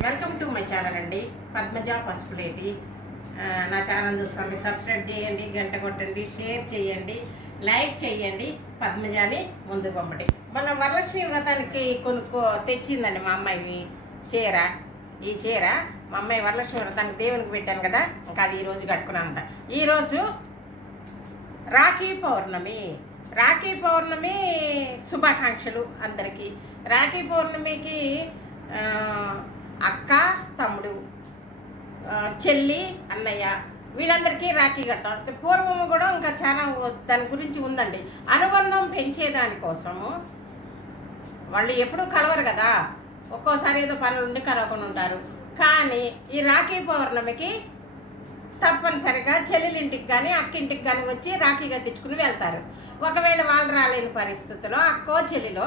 Welcome to my channel అండి. పద్మజ పసుపులేటి ఆ, నా ఛానల్ చూస్తుంది సబ్స్క్రైబ్ చేయండి గంట కొట్టండి షేర్ చేయండి లైక్ చేయండి. పద్మజాని ముందు పంపండి. మన వరలక్ష్మి వ్రతానికి కొనుక్కో తెచ్చిందండి మా అమ్మాయి చీర. ఈ చీర మా అమ్మాయి వరలక్ష్మి వ్రతానికి దేవునికి పెట్టాను కదా ఇంకా అది ఈరోజు కట్టుకున్నానంట. ఈరోజు రాఖీ పౌర్ణమి. రాఖీ పౌర్ణమి శుభాకాంక్షలు అందరికీ. రాఖీ పౌర్ణమికి అక్క తమ్ముడు చెల్లి అన్నయ్య వీళ్ళందరికీ రాఖీ కడతాం. పూర్వము కూడా ఇంకా చాలా దాని గురించి ఉందండి. అనుబంధం పెంచేదానికోసము వాళ్ళు ఎప్పుడూ కలవరు కదా. ఒక్కోసారి ఏదో పనులు ఉండి కలవకుండా ఉంటారు. కానీ ఈ రాఖీ పౌర్ణమికి తప్పనిసరిగా చెల్లెలింటికి కానీ అక్కింటికి కానీ వచ్చి రాఖీ కట్టించుకుని వెళ్తారు. ఒకవేళ వాళ్ళు రాలేని పరిస్థితిలో అక్కో చెల్లిలో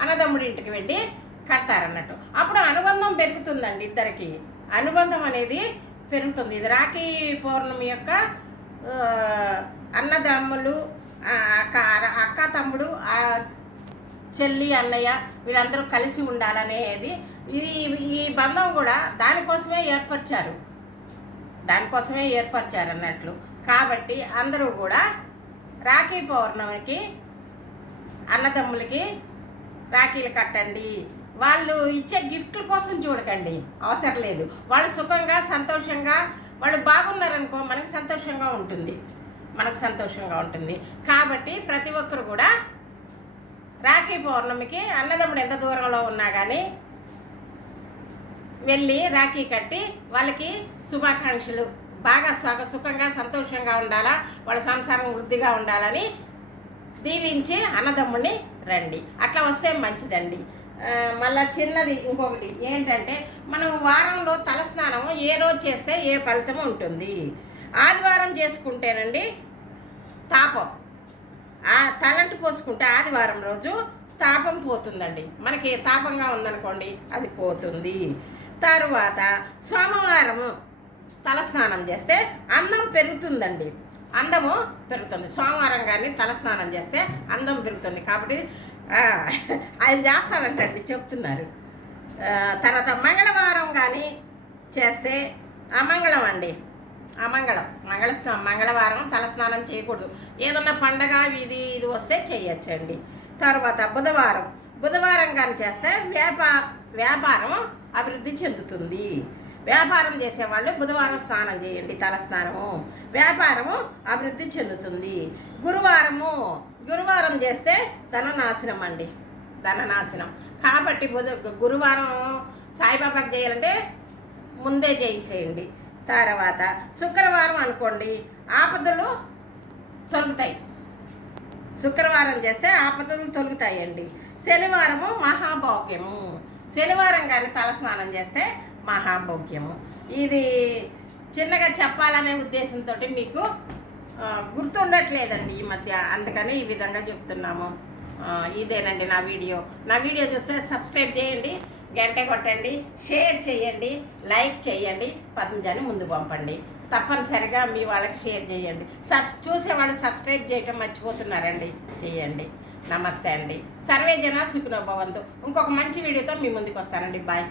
అన్నదమ్ముడింటికి వెళ్ళి కడతారన్నట్టు. అప్పుడు అనుబంధం పెరుగుతుందండి ఇద్దరికి. అనుబంధం అనేది పెరుగుతుంది. ఇది రాఖీ పౌర్ణమి యొక్క అన్నదమ్ములు అక్క అక్క తమ్ముడు చెల్లి అన్నయ్య వీళ్ళందరూ కలిసి ఉండాలనేది ఇది ఈ బంధం కూడా దానికోసమే ఏర్పరిచారు. దానికోసమే ఏర్పరిచారు అన్నట్లు. కాబట్టి అందరూ కూడా రాఖీ పౌర్ణమికి అన్నదమ్ములకి రాఖీలు కట్టండి. వాళ్ళు ఇచ్చే గిఫ్ట్ల కోసం చూడకండి. అవసరం లేదు. వాళ్ళు సుఖంగా సంతోషంగా వాళ్ళు బాగున్నారనుకో మనకు సంతోషంగా ఉంటుంది. మనకు సంతోషంగా ఉంటుంది. కాబట్టి ప్రతి ఒక్కరు కూడా రాఖీ పౌర్ణమికి అన్నదమ్ముడు ఎంత దూరంలో ఉన్నా కానీ వెళ్ళి రాఖీ కట్టి వాళ్ళకి శుభాకాంక్షలు. బాగా సుఖ సుఖంగా సంతోషంగా ఉండాలా? వాళ్ళ సంసారం వృద్ధిగా ఉండాలని దీవించి అన్నదమ్ముడిని రండి. అట్లా వస్తే మంచిదండి. మళ్ళా చిన్నది ఇంకొకటి ఏంటంటే మనం వారంలో తలస్నానం ఏ రోజు చేస్తే ఏ ఫలితం ఉంటుంది? ఆదివారం చేసుకుంటేనండి తాపం. ఆ తలంటు పోసుకుంటే ఆదివారం రోజు తాపం పోతుందండి. మనకి తాపంగా ఉందనుకోండి అది పోతుంది. తరువాత సోమవారం తలస్నానం చేస్తే అందం పెరుగుతుందండి. అందము పెరుగుతుంది. సోమవారం కానీ తలస్నానం చేస్తే అందం పెరుగుతుంది. కాబట్టి ఆయన చేస్తాడంటండి చెప్తున్నారు. తర్వాత మంగళవారం కానీ చేస్తే అమంగళం అండి అమంగళం మంగళ మంగళవారం తలస్నానం చేయకూడదు. ఏదన్నా పండగ ఇది ఇది వస్తే చేయొచ్చండి. తర్వాత బుధవారం బుధవారం కానీ చేస్తే వ్యాపా వ్యాపారం అభివృద్ధి చెందుతుంది. వ్యాపారం చేసేవాళ్ళు బుధవారం స్నానం చేయండి తలస్నానము. వ్యాపారము అభివృద్ధి చెందుతుంది. గురువారము గురువారం చేస్తే ధననాశనం అండి. ధననాశనం. కాబట్టి బుధ గురువారం సాయిబాబాకి చేయాలంటే ముందే చేసేయండి తర్వాత శుక్రవారం అనుకోండి ఆపదలు తొలుగుతాయి. శుక్రవారం చేస్తే ఆపదలు తొలుగుతాయండి. శనివారము మహాభాగ్యము. శనివారం కానీ తలస్నానం చేస్తే మహాభోగ్యము. ఇది చిన్నగా చెప్పాలనే ఉద్దేశంతో మీకు గుర్తుండట్లేదండి ఈ మధ్య. అందుకని ఈ విధంగా చెప్తున్నాము. ఇదేనండి నా వీడియో. నా వీడియో చూస్తే సబ్స్క్రైబ్ చేయండి గంట కొట్టండి షేర్ చేయండి లైక్ చేయండి పద్మజాని ముందు పంపండి. తప్పనిసరిగా మీ వాళ్ళకి షేర్ చేయండి. సబ్ చూసేవాళ్ళు సబ్స్క్రైబ్ చేయటం మర్చిపోతున్నారండి. చేయండి. నమస్తే అండి. సర్వే జన సుఖినో భవంతు. ఇంకొక మంచి వీడియోతో మీ ముందుకు వస్తానండి. బాయ్.